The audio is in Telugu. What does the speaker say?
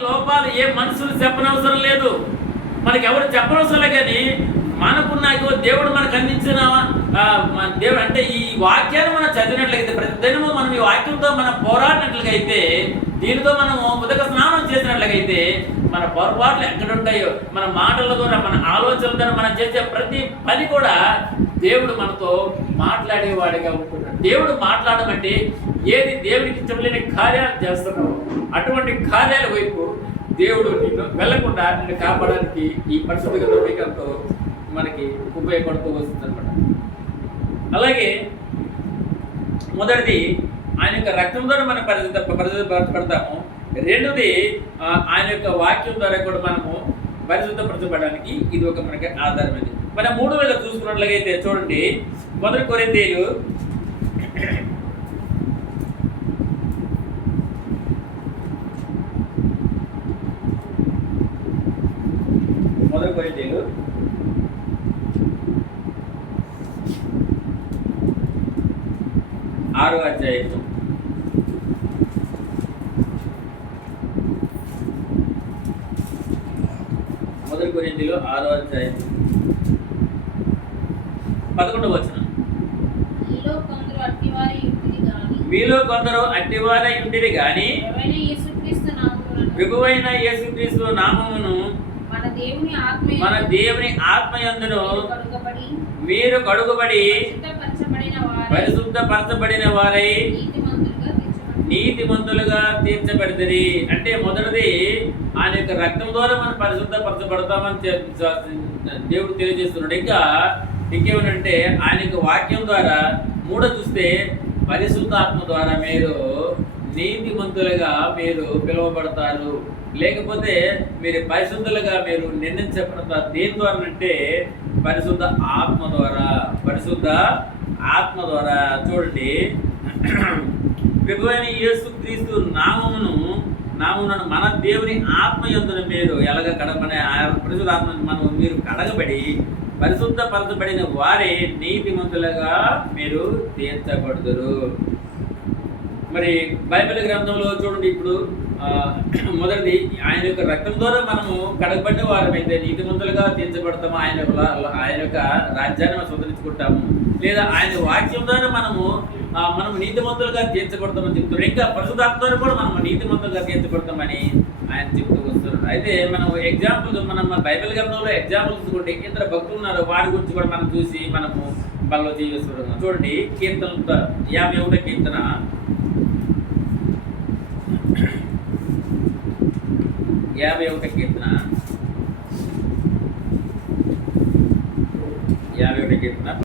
లోపాలు ఏ మనుషులు చెప్పనవసరం లేదు. మనకి ఎవరు చెప్పనవసరం లేదు కానీ మనకున్నాకో దేవుడు మనకు అందించిన దేవుడు అంటే ఈ వాక్యాన్ని మనం చదివినట్లయితే ప్రతిదినము మనం ఈ వాక్యంతో మనం పోరాడినట్లయితే దీనితో మనము ఉదక స్నానం చేసినట్లయితే మన పొరపాట్లు ఎక్కడుంటాయో మన మాటల ద్వారా మన ఆలోచనల ద్వారా మనం చేసే ప్రతి పని కూడా దేవుడు మనతో మాట్లాడేవాడిగా ఉంటున్నాడు. దేవుడు మాట్లాడమంటే ఏది దేవుడికి ఇష్టం కార్యాలు చేస్తున్నావు అటువంటి కార్యాల వైపు దేవుడు నిన్ను వెళ్ళకుండా నిన్ను కాపాడడానికి ఈ పరిశుద్ధ గ్రంథంతో మనకి ఉపయోగపడుతూ వస్తుంది అనమాట అలాగే మొదటిది ఆయన యొక్క రక్తం ద్వారా మనం పరిశుద్ధ పరిశుద్ధపడతాము రెండోది ఆయన యొక్క వాక్యం ద్వారా కూడా మనము పరిశుద్ధపరచబడడానికి ఇది ఒక మనకి ఆధారమైనది. మన మూడు వేల చూసుకున్నట్లయితే చూడండి మొదటి కొరిందేలు కొరిందేలు ఆరో అధ్యాయం మొదటి కొరింథీలో ఆరో అధ్యాయం. పదకొండవ వచనం. మీలో కొందరు అట్టివారి ఉండిరి నామములను ప్రభువైన యేసుక్రీస్తు నామమును మన దేవుని ఆత్మ కడుగబడి మీరు కడుగుబడి పరిశుద్ధపరచబడిన వారై నీతిమంతులుగా తీర్చబడి నీతిమంతులుగా తీర్చబడినది అంటే మొదటిది ఆయన యొక్క రక్తం ద్వారా మనం పరిశుద్ధపరచబడతామని దేవుడు తెలియజేస్తున్నాడు. ఇంకా ఇంకేమనంటే ఆయన యొక్క వాక్యం ద్వారా మూడో చూస్తే పరిశుద్ధాత్మ ద్వారా మీరు నీతిమంతులుగా మీరు పిలువబడతారు. లేకపోతే మీరు పరిశుద్ధులుగా మీరు నిర్ణయించబడతారు దేని ద్వారా అంటే పరిశుద్ధ ఆత్మ ద్వారా పరిశుద్ధ ఆత్మ ద్వారా. చూడండి. ప్రభువైన యేసుక్రీస్తు నామమును నామునను మన దేవుని ఆత్మ యందున మీరు ఎలాగ కడగబడి పరిశుద్ధ ఆత్మ మనం మీరు కడగబడి పరిశుద్ధపరచబడిన వారే నీతిమంతులుగా మీరు తీర్చబడుదురు. మరి బైబిల్ గ్రంథంలో చూడండి ఇప్పుడు మొదటిది ఆయన యొక్క రక్తం ద్వారా మనము కడగబడిన వారమైతే నీతిమంతులుగా తీర్చబడతాము ఆయన ఆయన యొక్క రాజ్యాన్ని మనం స్వతంత్రించుకుంటాము. లేదా ఆయన వాక్యం ద్వారా మనము ఆ, మనము నీతిమంతులుగా తీర్చబడతామని చెప్తున్నాడు ఇంకా పరిశుధాత్మ ద్వారా కూడా మనము నీతిమంతులుగా తీర్చబడతామని ఆయన చెప్తూ వస్తున్నాడు అయితే మనం ఎగ్జాంపుల్స్ మనం బైబిల్ గ్రంథంలో ఎగ్జాంపుల్స్ చూసుకుంటే ఇతర భక్తులు ఉన్నారు వారి గురించి కూడా మనం చూసి మనము పనులు జీవిస్తున్నాం చూడండి. కీర్తన యాభై ఒకటో కీర్తన. యాభై ఒకటి కీర్తన యాభై ఒకటి కీర్తన